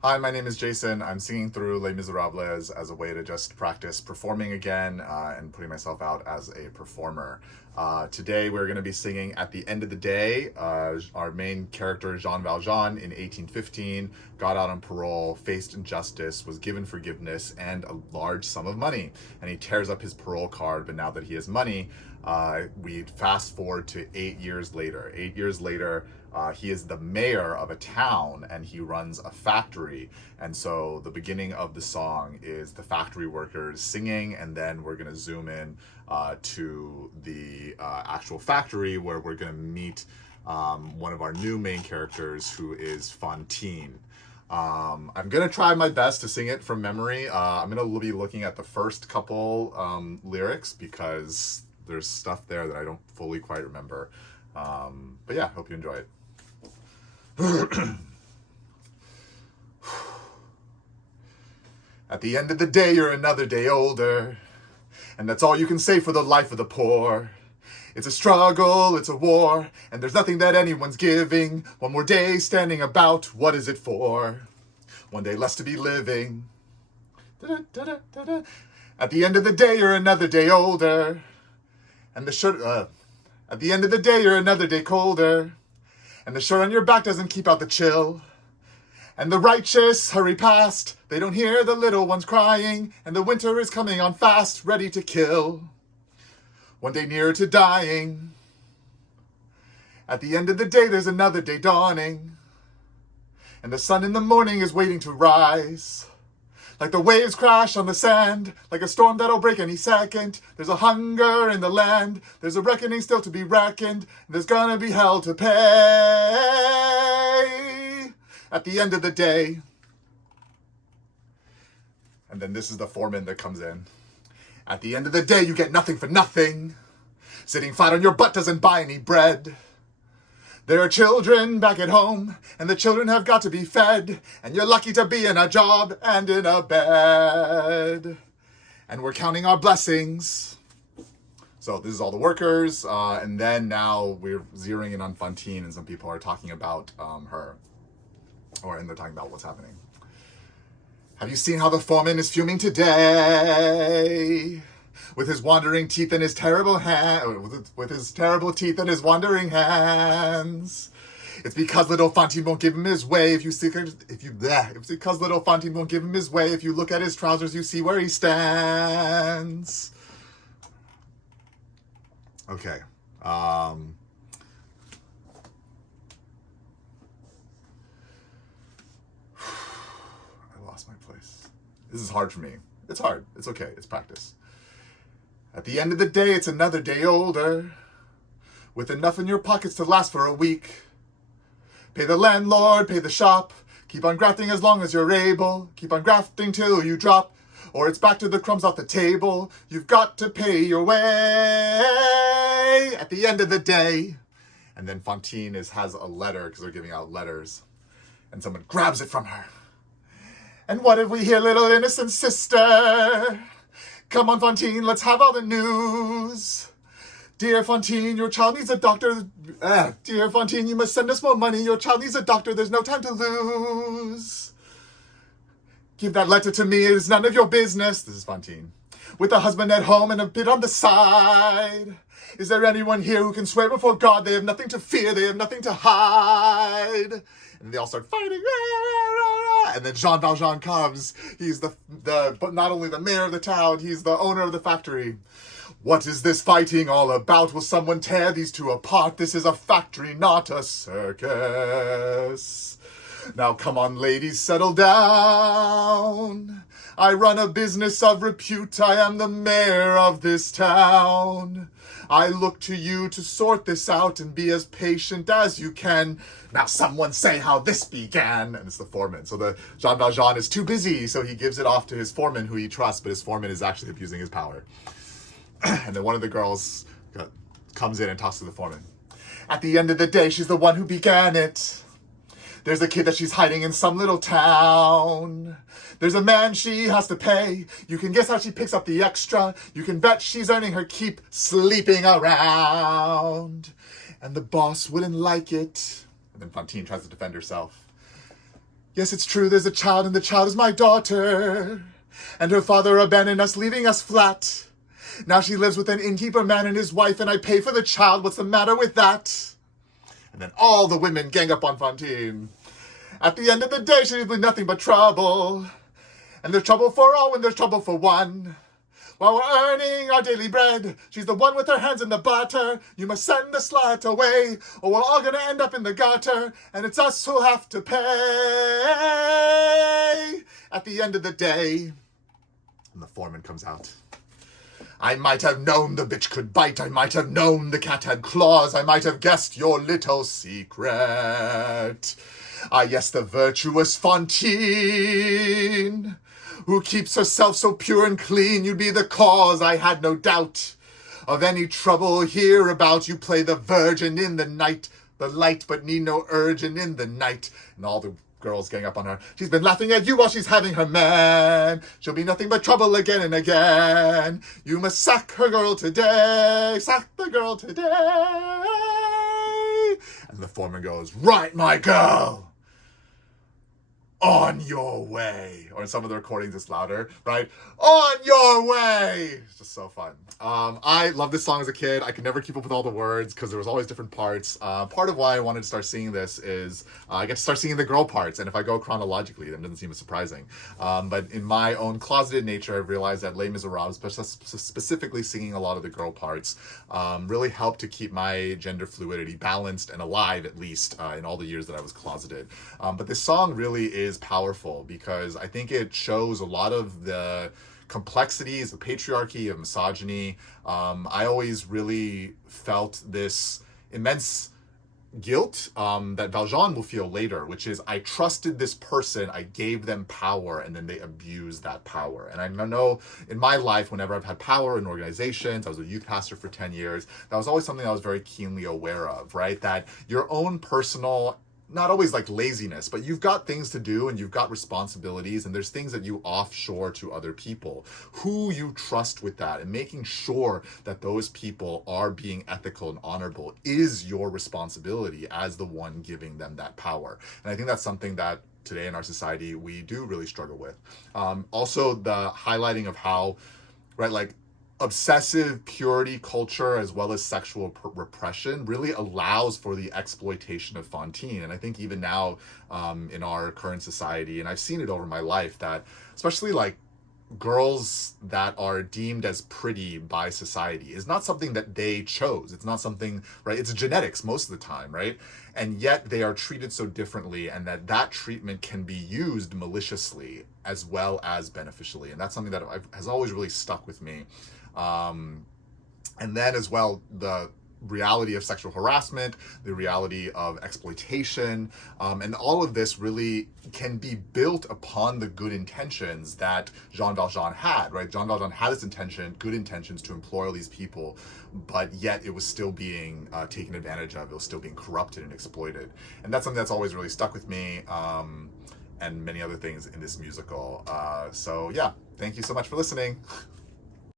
Hi, my name is Jason. I'm singing through Les Miserables as a way to just practice performing again and putting myself out as a performer. Today we're going to be singing At the End of the Day. Our main character, Jean Valjean, in 1815, got out on parole, faced injustice, was given forgiveness and a large sum of money. And he tears up his parole card, but now that he has money, we fast forward to 8 years later. 8 years later, he is the mayor of a town and he runs a factory. And so the beginning of the song is the factory workers singing, and then we're going to zoom in to the actual factory where we're going to meet one of our new main characters, who is Fantine. I'm going to try my best to sing it from memory. I'm going to be looking at the first couple lyrics because there's stuff there that I don't fully quite remember. But yeah, hope you enjoy it. At the end of the day, you're another day older, and that's all you can say for the life of the poor. It's a struggle, it's a war, and there's nothing that anyone's giving. One more day standing about, what is it for? One day less to be living. Da-da-da-da-da-da. At the end of the day, you're another day older, and the shirt. At the end of the day, you're another day colder, and the shirt on your back doesn't keep out the chill. And the righteous hurry past, they don't hear the little ones crying, and the winter is coming on fast, ready to kill. One day nearer to dying. At the end of the day, there's another day dawning, and the sun in the morning is waiting to rise. Like the waves crash on the sand, like a storm that'll break any second. There's a hunger in the land, there's a reckoning still to be reckoned, and there's gonna be hell to pay at the end of the day. And then this is the foreman that comes in. At the end of the day, you get nothing for nothing. Sitting flat on your butt doesn't buy any bread. There are children back at home, and the children have got to be fed, and you're lucky to be in a job and in a bed. And we're counting our blessings. So this is all the workers, and then now we're zeroing in on Fantine, and some people are talking about her. And they're talking about what's happening. Have you seen how the foreman is fuming today? With his wandering teeth and his terrible with his terrible teeth and his wandering hands. It's because little Fantine won't give him his way. It's because little Fantine won't give him his way. If you look at his trousers, you see where he stands. Okay. I lost my place. This is hard for me. It's hard. It's okay. It's practice. At the end of the day, it's another day older, with enough in your pockets to last for a week. Pay the landlord, pay the shop, keep on grafting as long as you're able, keep on grafting till you drop, or it's back to the crumbs off the table. You've got to pay your way at the end of the day. And then Fantine has a letter, because they're giving out letters, and someone grabs it from her. And what have we here, little innocent sister? Come on, Fantine, let's have all the news. Dear Fantine, your child needs a doctor. Dear Fantine, you must send us more money. Your child needs a doctor. There's no time to lose. Give that letter to me. It is none of your business. This is Fantine. With a husband at home and a bit on the side. Is there anyone here who can swear before God they have nothing to fear, they have nothing to hide? And they all start fighting. And then Jean Valjean comes. He's but not only the mayor of the town, he's the owner of the factory. What is this fighting all about? Will someone tear these two apart? This is a factory, not a circus. Now come on, ladies, settle down. I run a business of repute. I am the mayor of this town. I look to you to sort this out and be as patient as you can. Now someone say how this began. And it's the foreman. So the Jean Valjean is too busy, so he gives it off to his foreman, who he trusts, but his foreman is actually abusing his power. And then one of the girls comes in and talks to the foreman. At the end of the day, she's the one who began it. There's a kid that she's hiding in some little town. There's a man she has to pay. You can guess how she picks up the extra. You can bet she's earning her keep sleeping around. And the boss wouldn't like it. And then Fantine tries to defend herself. Yes, it's true, there's a child, and the child is my daughter. And her father abandoned us, leaving us flat. Now she lives with an innkeeper man and his wife, and I pay for the child. What's the matter with that? And then all the women gang up on Fantine. At the end of the day, she's with nothing but trouble. And there's trouble for all when there's trouble for one. While we're earning our daily bread, she's the one with her hands in the butter. You must send the slut away, or we're all gonna end up in the gutter, and it's us who'll have to pay at the end of the day. And the foreman comes out. I might have known the bitch could bite. I might have known the cat had claws. I might have guessed your little secret. Ah, yes, the virtuous Fantine, who keeps herself so pure and clean. You'd be the cause, I had no doubt, of any trouble hereabout. You play the virgin in the night, the light but need no urging in the night. And all the girls gang up on her. She's been laughing at you while she's having her man. She'll be nothing but trouble again and again. You must sack her girl today. Sack the girl today. And the foreman goes, right, my girl. On your way. Or in some of the recordings it's louder, right? On your way. It's just so fun. I loved this song as a kid. I could never keep up with all the words because there was always different parts. Part of why I wanted to start singing this is I get to start singing the girl parts, and if I go chronologically, then it doesn't seem as surprising. But in my own closeted nature, I've realized that Les Miserables, specifically singing a lot of the girl parts, really helped to keep my gender fluidity balanced and alive, at least in all the years that I was closeted. But this song really is powerful because I think it shows a lot of the complexities of patriarchy, of misogyny. I always really felt this immense guilt that Valjean will feel later, which is I trusted this person, I gave them power, and then they abused that power. And I know in my life, whenever I've had power in organizations, I was a youth pastor for 10 years, that was always something I was very keenly aware of, right? That your own personal, not always like laziness, but you've got things to do and you've got responsibilities, and there's things that you offshore to other people. Who you trust with that and making sure that those people are being ethical and honorable is your responsibility as the one giving them that power. And I think that's something that today in our society we do really struggle with. Also the highlighting of how, right, like obsessive purity culture as well as sexual repression really allows for the exploitation of Fantine. And I think even now in our current society, and I've seen it over my life, that especially like girls that are deemed as pretty by society is not something that they chose. It's not something, right? It's genetics most of the time, right? And yet they are treated so differently, and that treatment can be used maliciously as well as beneficially. And that's something that has always really stuck with me. And then as well, the reality of sexual harassment, the reality of exploitation, and all of this really can be built upon the good intentions that Jean Valjean had, right? Jean Valjean had his good intentions to employ all these people, but yet it was still being taken advantage of. It was still being corrupted and exploited. And that's something that's always really stuck with me, and many other things in this musical. So yeah, thank you so much for listening.